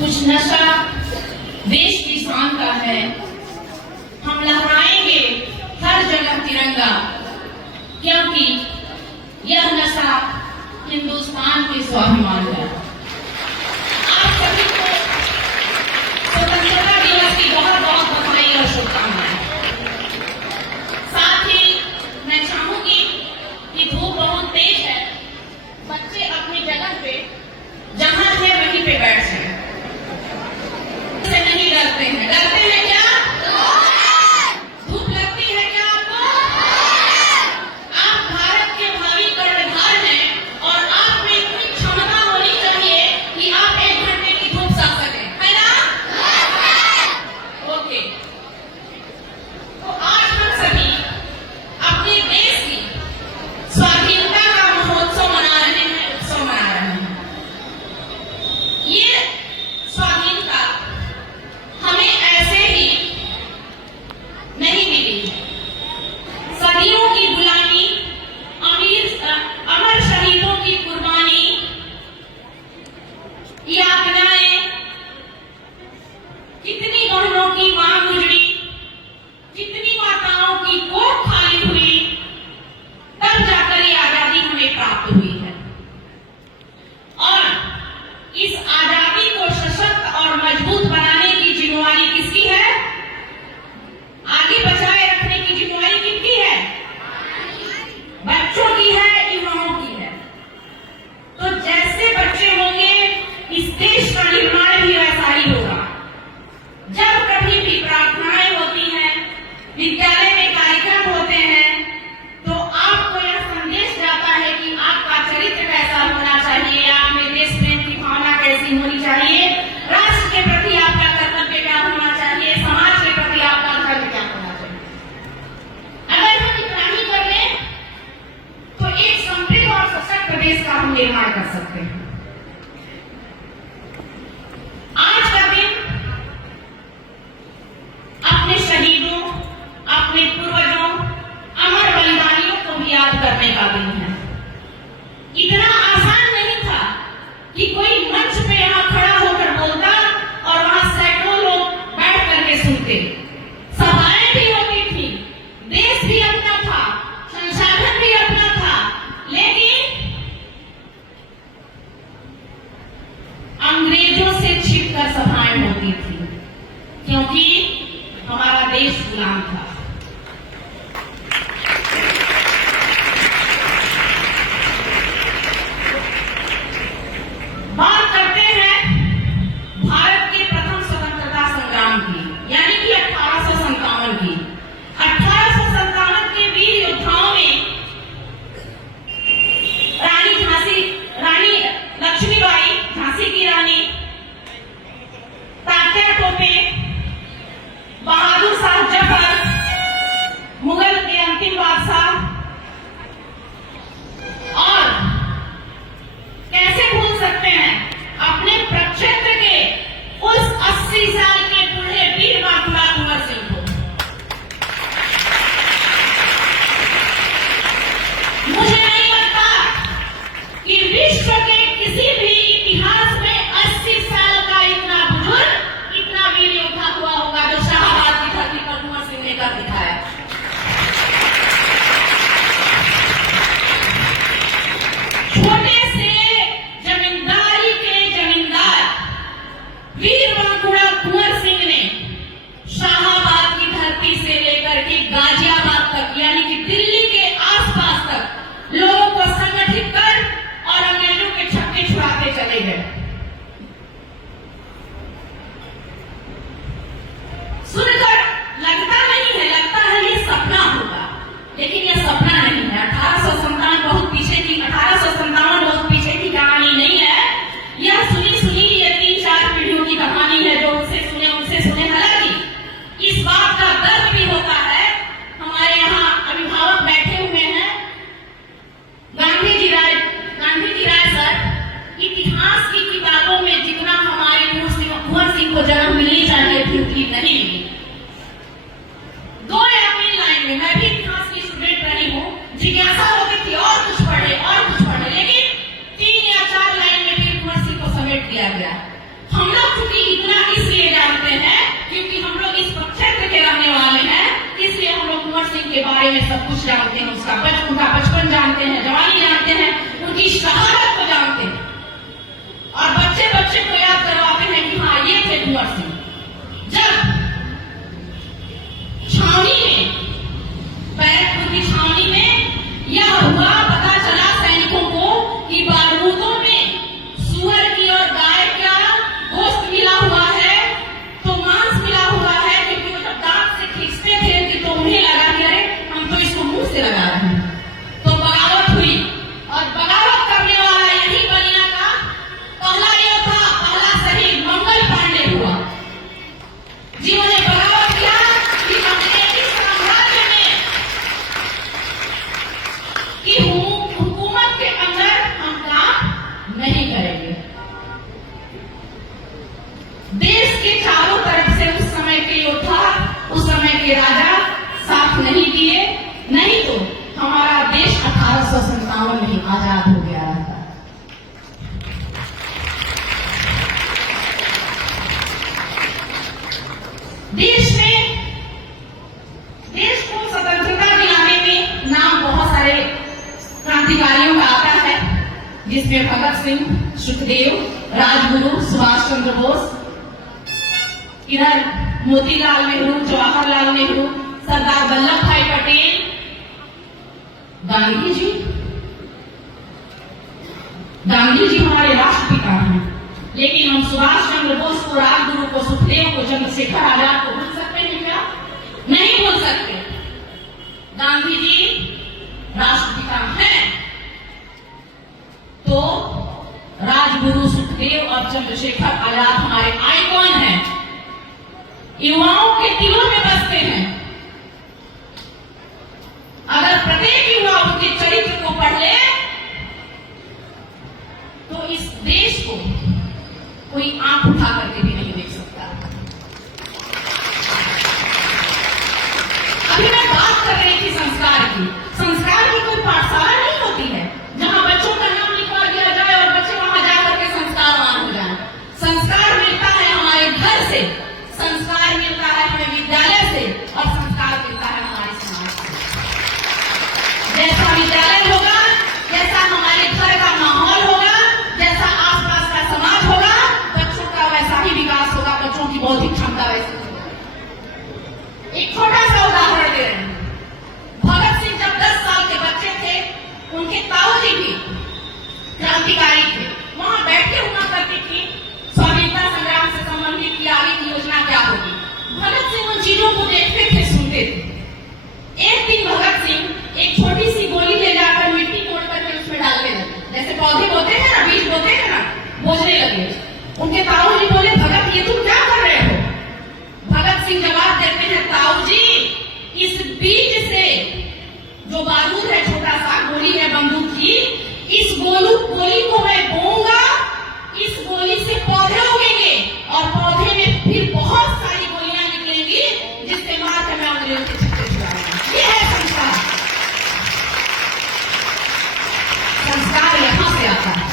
कुछ नशा देश की शान का है, हम लहराएंगे हर जगह तिरंगा, क्योंकि यह नशा हिंदुस्तान के स्वाभिमान का। आप सभी को स्वतंत्रता दिवस की बहुत बहुत बधाई और शुभकामनाएं। साथ ही मैं चाहूंगी कि धूप बहुत तेज है, बच्चे अपनी जगह पे जहां थे वहीं पे बैठ जाएं। से नहीं डरते हैं, डरते हैं क्या? धूप लगती है क्या आपको? आप भारत के भावी कर्णधार हैं और आप में इतनी क्षमता होनी चाहिए कि आप 1 घंटे की धूप सह सकें, है ना? ओके। तो आज हम सभी अपने देश की स्वाधीनता का महोत्सव मना रहे हैं, उत्सव मना रहे हैं। ये स्वाधीनता हमें ऐसे ही नहीं मिली। सदियों की गुलामी, अमर शहीदों की कुर्बानी, यातनाएं, कितनी बहनों की मांग गुजरी, कितनी माताओं की कोख खाली हुई, तब जाकर ये आजादी हमें प्राप्त हुई है। और इस आजादी को सशक्त और मजबूत बनाने की जिम्मेवारी किसकी है? आगे बचाए रखने की जिम्मेवारी किसकी है? बच्चों की है, युवाओं की है। तो जैसे बच्चे होंगे, इस देश का निर्माण भी वैसा ही होगा। जब कभी भी प्रार्थनाएं होती हैं, विद्यालय में कार्यक्रम होते हैं, तो आपको यह संदेश जाता है कि आपका चरित्र कैसा होना चाहिए, आप में देश प्रेम की भावना कैसी होनी चाहिए, राष्ट्र के प्रति आपका कर्तव्य क्या होना चाहिए, समाज के प्रति आपका धर्म क्या होना चाहिए। अगर हम इतना ही कर लें तो एक समृद्ध और सशक्त देश का हम निर्माण कर सकते हैं। आज का दिन अपने शहीदों, अपने पूर्वजों, अमर बलिदानियों को भी याद करने का दिन है। इतना आसान नहीं था कि कोई मंच पे यहाँ खड़ा होकर बोलता और वहां सैकड़ों लोग बैठ करके सुनते। सभाएं भी होती थी, देश भी अपना था, संसाधन भी अपना था, लेकिन अंग्रेजों से छिपकर सभाएं होती थी, क्योंकि हमारा देश गुलाम था। बात करते हैं भारत के प्रथम स्वतंत्रता संग्राम की, यानी कि 1857 की। 1857 के वीर योद्धाओं में रानी लक्ष्मीबाई, झांसी की रानी, तात्या टोपे, बहादुर शाह जफर, मुगल के अंतिम बादशाह, और कैसे भूल सकते हैं अपने प्रक्षेत्र के उस 80 साल के बूढ़े वीर बांकुड़ा कुंवर सिंह को। मुझे नहीं लगता कि विश्व के किसी भी इतिहास में 80 साल का इतना बुजुर्ग, इतना वीर योद्धा हुआ होगा जो शाहबाद की धरती पर कुंवर सिंह ने कर दिखाया। छोटे से जमींदारी के जमींदार वीर बांकुड़ा कुंवर सिंह ने शाहबाद की धरती से लेकर के गाजियाबाद तक, यानी कि दिल्ली के आसपास तक लोगों को संगठित कर और अंग्रेजों के छक्के छुड़ाते चले गए। सुनकर लगता नहीं है, लगता है ये सपना होगा, लेकिन यह सपना नहीं है। 1857 बहुत पीछे की 1857 बहुत पीछे की कहानी नहीं है। यह सुनी ये 3-4 पीढ़ियों की कहानी है, जो उनसे सुने। हालांकि इस बात का दर्द भी होता है, हमारे यहाँ अभिभावक बैठे हुए हैं, गांधी जी राय सर, इतिहास की किताबों में जितना हमारे कुंवर सिंह को जन्म मिलनी चाहिए थी उतनी नहीं मिली। 2 या 3 लाइन में, मैं भी इतिहास की स्टूडेंट रही हूँ, जिज्ञासा होती थी और कुछ पढ़े, लेकिन 3 या 4 लाइन में फिर कुंवर सिंह को समेट दिया गया। हम लोग चूंकि इतना इसलिए जानते हैं क्योंकि हम लोग इस क्षेत्र के रहने वाले हैं, इसलिए हम लोग कुंवर सिंह के बारे में सब कुछ जानते हैं। उनका बचपन जानते हैं, जवानी जानते हैं, उनकी शहादत को जानते हैं और बच्चे बच्चे को याद करवाते हैं कि हाँ ये थे कुंवर सिंह। जब छावनी में, बैरकपुर की छावनी में यह हुआ, पता चला सैनिकों को कि बारूदों में सुअर की और गाय का गोश्त मिला हुआ है, तो मांस मिला हुआ है, क्योंकि वो जब दांत से खींचते थे तो उन्हें लगा कि अरे हम तो इसको मुंह से लगा रहे हैं। तो बगावत हुई और बगावत करने वाला यही बलिया का पहला योद्धा, पहला शहीद मंगल पांडे हुआ, जिन्होंने बगावत किया कि अपने इस साम्राज्य में कि हुकूमत के अंदर हम काम नहीं करेंगे। देश के चारों तरफ से उस समय के योद्धा, उस समय के राजा साथ नहीं दिए, नहीं तो हमारा देश 1857 में आजाद हो गया था। देश को स्वतंत्रता दिलाने में नाम बहुत सारे क्रांतिकारियों का आता है, जिसमें भगत सिंह, सुखदेव, राजगुरु, सुभाष चंद्र बोस, इधर मोतीलाल नेहरू, जवाहरलाल नेहरू, सरदार वल्लभ भाई पटेल, गांधी जी हमारे राष्ट्रपिता हैं। लेकिन हम सुभाष चंद्र बोस को, राजगुरु को, सुखदेव को, चंद्रशेखर आजाद को भूल सकते हैं क्या? नहीं भूल सकते। गांधी जी राष्ट्रपिता हैं तो राजगुरु, सुखदेव और चंद्रशेखर आजाद हमारे आइकॉन हैं, युवाओं के दिलों में बसते हैं। अगर प्रत्येक युवा उनके चरित्र को पढ़ ले तो इस देश को कोई आंख उठा करके भी नहीं देख सकता। अभी मैं बात कर रही थी संस्कार की। संस्कार की कोई पाठशाला नहीं होती है जहां बच्चों का नाम लिखवा दिया जाए और बच्चे वहां जाकर के संस्कारवान हो जाए। संस्कार मिलता है हमारे घर से, संस्कार मिलता है हमें विद्यालय से और संस्कार मिलता है हमारे समाज से। जैसा विद्यालय होगा, जैसा हमारे घर का माहौल होगा, जैसा आसपास का समाज होगा, बच्चों का वैसा ही विकास होगा, बच्चों की बौद्धिक क्षमता वैसी होगी। एक छोटा सा उदाहरण दे रहे हैं। भगत सिंह जब 10 साल के बच्चे थे, उनके ताऊजी भी क्रांतिकारी थे। वहां बैठ के हुआ करती थी स्वाधीनता संग्राम से संबंधित की आगे की योजना क्या होगी। भगत सिंह उन चीजों को देखते थे, सुनते थे। एक दिन भगत सिंह एक छोटी सी गोली ले जाकर मिट्टी तोड़ करके उसमें डालने लगे, जैसे पौधे बोते हैं ना, बीज बोते हैं ना, बोझने लगे। उनके ताऊजी बोले, भगत ये तुम क्या कर रहे हो? भगत सिंह जवाब देते हैं, ताऊजी इस बीज से जो बारूद है, छोटा सा गोली है बंदूक की, इस गोली को मैं बोऊंगा, इस गोली से पौधे उगेंगे और पौधे में फिर बहुत सारी गोलियां निकलेंगी, जिससे मार कर मैं अंग्रेजों के छक्के छुड़ाऊंगा। ये है संस्कार। संस्कार यहां से आता है।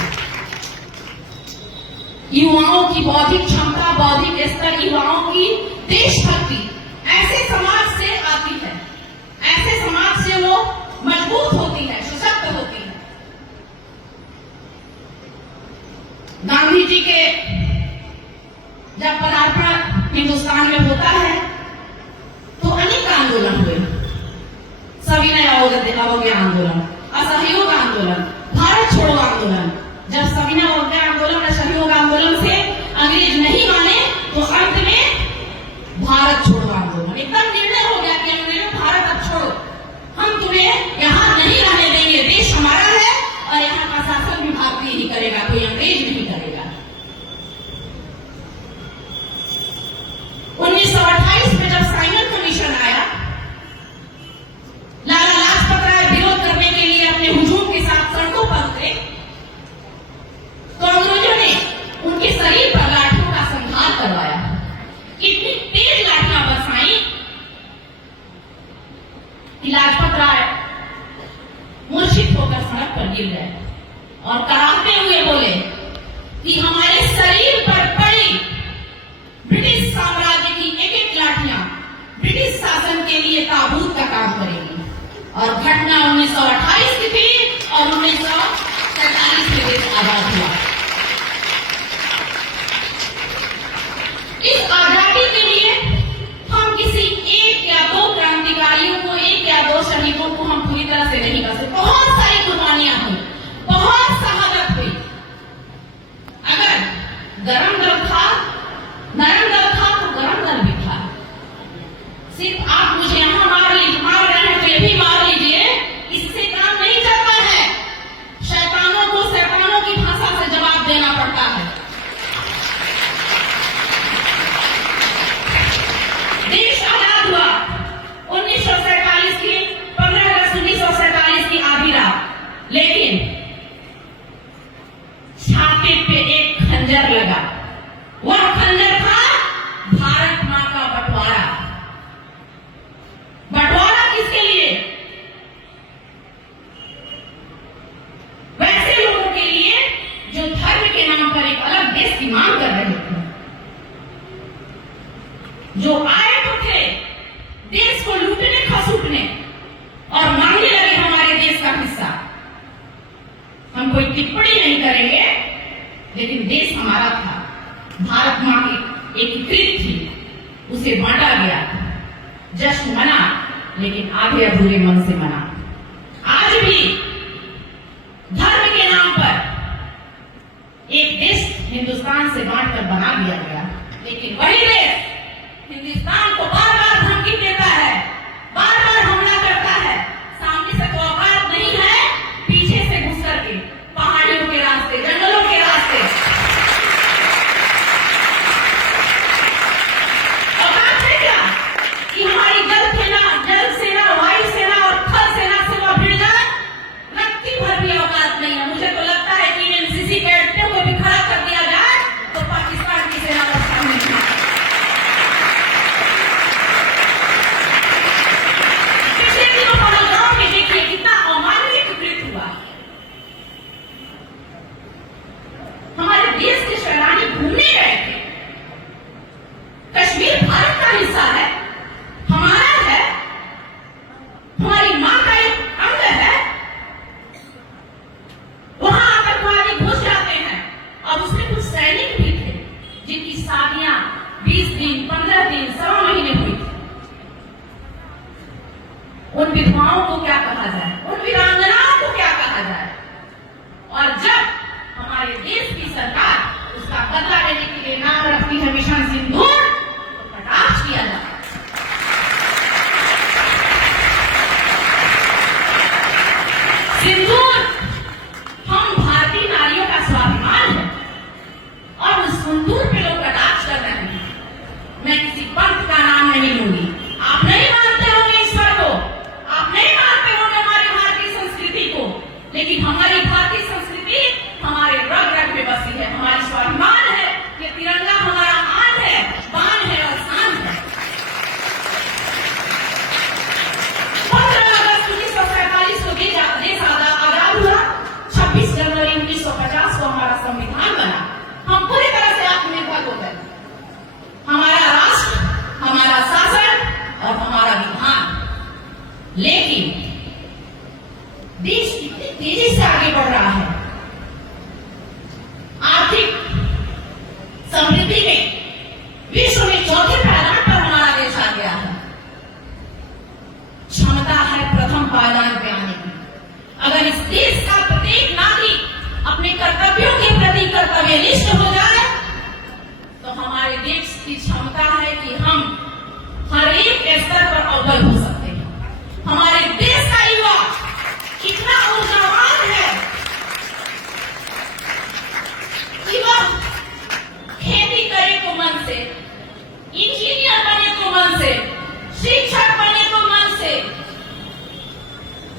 युवाओं की बौद्धिक क्षमता, बौद्धिक स्तर, युवाओं की देशभक्ति ऐसे समाज से आती है, ऐसे समाज से वो मजबूत होती है, सशक्त होती है। गांधी जी के जब पदार्पण हिंदुस्तान में होता है तो अनेक आंदोलन हुए, सविनय अवज्ञा आंदोलन, असहयोग आंदोलन, भारत छोड़ो आंदोलन। जब सविनय अवज्ञा आंदोलन, असहयोग आंदोलन से अंग्रेज नहीं माने तो अंत में भारत छोड़ो आंदोलन, एकदम निर्णय हो गया कि अंग्रेजों भारत अब छोड़ो, हम तुम्हें यहां नहीं रहने देंगे, देश हमारा है और यहाँ का शासन भी भारतीय ही करेगा, कोई अंग्रेज नहीं करेगा। 1928 में जब साइमन कमीशन आया, लाला लाजपत राय विरोध करने के लिए अपने हुजूम के साथ सड़कों पर उतरे, तो अंग्रेजों ने उनके शरीर पर लाठियों का संहार करवाया। इतनी तेज लाठियां बरसाई कि लाजपत राय मूर्छित होकर सड़क पर गिर गए और कराहते हुए बोले कि हमारे शरीर पर पड़ी इस आजादी के लिए हम किसी एक या दो क्रांतिकारियों को, एक या दो शहीदों को हम पूरी तरह से नहीं कर सकते। बहुत सारी कुर्बानियां हुई, बहुत शहादत हुई। अगर गरम दल था, नरम दल था, तो गरम दल भी था। सिर्फ आप मुझे यहां मार रहे हैं तो ये भी मार लीजिए, इससे काम नहीं चलता है। शैतानों को शैतानों की भाषा से जवाब देना पड़ता है। देश आजाद हुआ 1947 की 15 अगस्त 1947 की आधी रात, लेकिन छाती पे एक खंजर लगा। वह खंजर था भारत मां का बंटवारा। बंटवारा किसके लिए? वैसे लोगों के लिए जो धर्म के नाम पर एक अलग देश की मांग कर रहे थे, जो आए तो थे देश को लूटने खसूटने और मांगने लगे हमारे देश का हिस्सा। हम कोई टिप्पणी नहीं करेंगे, लेकिन देश हमारा था, भारत मां की एकीकृत थी, उसे बांटा गया। जश्न मना, लेकिन आधे अधूरे मन से मना। आज भी धर्म के नाम पर एक देश हिंदुस्तान से बांटकर बना दिया गया, लेकिन वही देश हिंदुस्तान को बार बार धमकी देता है, बार बार हमला करता है। सामने से तो औकात नहीं है, पीछे से घुस करके पहाड़ियों के रास्ते, जंगलों के रास्ते औकात है क्या कि हमारी जल सेना, वायु सेना और थल सेना से वह भिड़ जाए? रत्ती भर भी औकात नहीं है। मुझे तो लगता है कि एनसीसी कैडेटों को भी खड़ा कर दिया जाए तो पाकिस्तान की सेना का सामने कितना अमानवीय कृत्य हुआ। हमारे देश के सैलानी घूमने गए थे। कश्मीर भारत का हिस्सा है, हमारा है, हमारी मां का एक अंग है। वहां आतंकवादी घुस जाते हैं और उसमें कुछ सैनिक भी थे जिनकी शादियां 20 दिन, 15 दिन, 1.25 महीने हुई थी। उन विधवाओं को क्या कहा जाए, उन वीरांगनाओं को क्या कहा जाए? और जब हमारे देश की सरकार उसका बदला लेने के लिए नाम रखती है मिशन सिंदूर, तो कटाक्ष किया जाता है। सिंदूर हम भारतीय नारियों का स्वाभिमान है और उस सिंदूर पे लोग कटाक्ष कर रहे हैं। मैं किसी पंथ का नाम नहीं लूंगी। आप नहीं मानते होंगे ईश्वर को, आप नहीं मानते होंगे हमारी भारतीय संस्कृति को, लेकिन हमारी भारतीय संस्कृति हमारे रग रग में बसी है, हमारी स्वाभिमान है। ये तिरंगा हमारा आन है, बान है और शान है। 15 अगस्त 1947 को देश आजाद हुआ। 26 जनवरी 1950 को हमारा संविधान बना। हम पूरी तरह से आत्मनिर्भर हो गए। हमारा राष्ट्र, हमारा शासन और हमारा विधान। लेकिन देश कितनी तेजी से आगे बढ़ रहा है। आर्थिक समृद्धि में विश्व में चौथे पायदान पर हमारा देश आ गया है। क्षमता है प्रथम पायदान पे आने की। अगर इस देश का प्रत्येक नागरिक अपने कर्तव्यों के प्रति कर्तव्यनिष्ठ हो जाए, तो हमारे देश की क्षमता है कि हम हर एक स्तर पर अव्वल हो सकते हैं। हमारे देश का युवा कितना ऊर्जावान है कि वह खेती करे तो मन से, इंजीनियर बने तो मन से, शिक्षक बने तो मन से।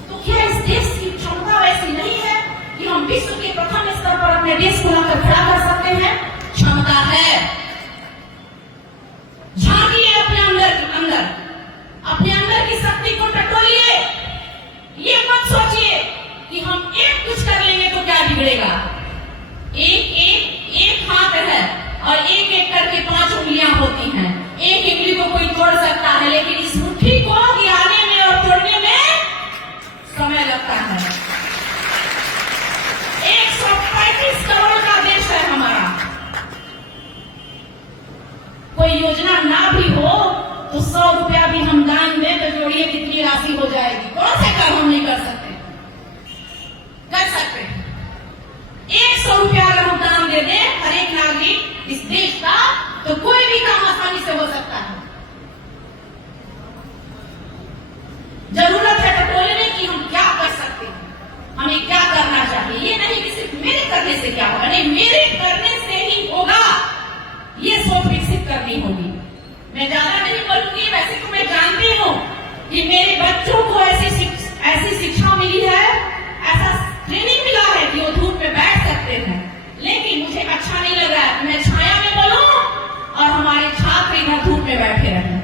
तो क्या इस देश की क्षमता वैसी नहीं है कि हम विश्व के प्रथम स्तर पर अपने देश को लाकर खड़ा कर सकते हैं? क्षमता है। झांकिए अपने अंदर, अपने अंदर की शक्ति को टटोलिए। ये मत सोचिए कि हम एक कुछ कर लेंगे तो क्या बिगड़ेगा। एक हाथ है और एक करके 5 उंगलियां होती हैं। एक उंगली को कोई तोड़ सकता है, लेकिन इस मुट्ठी को गिराने में और तोड़ने में समय लगता है। 135 करोड़ का देश है योजना ना भी हो तो 100 रुपया भी हम दान दें तो जोड़िए कितनी राशि हो जाएगी। कौन से काम हम नहीं कर सकते? कर सकते हैं। 100 रुपया अगर हम दान दे दें हर एक नागरिक इस देश का, तो कोई भी काम आसानी से हो सकता है। जरूरत है टटोलने की, हम क्या कर सकते हैं, हमें क्या करना चाहिए। ये नहीं कि सिर्फ मेरे करने से क्या होगा, नहीं, मेरे करने से ही होगा। ये सोच विकसित करनी होगी। मैं ज्यादा नहीं बोलूंगी, वैसे तो मैं जानती हूँ कि मेरे बच्चों को ऐसी शिक्षा मिली है, ऐसा ट्रेनिंग मिला है कि वो धूप में बैठ सकते हैं। लेकिन मुझे अच्छा नहीं लग रहा है कि मैं छाया में बोलूं और हमारे छात्र इधर धूप में बैठे रहे।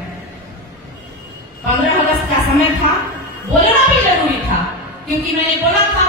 15 अगस्त का समय था, बोलना भी जरूरी था, क्योंकि मैंने बोला था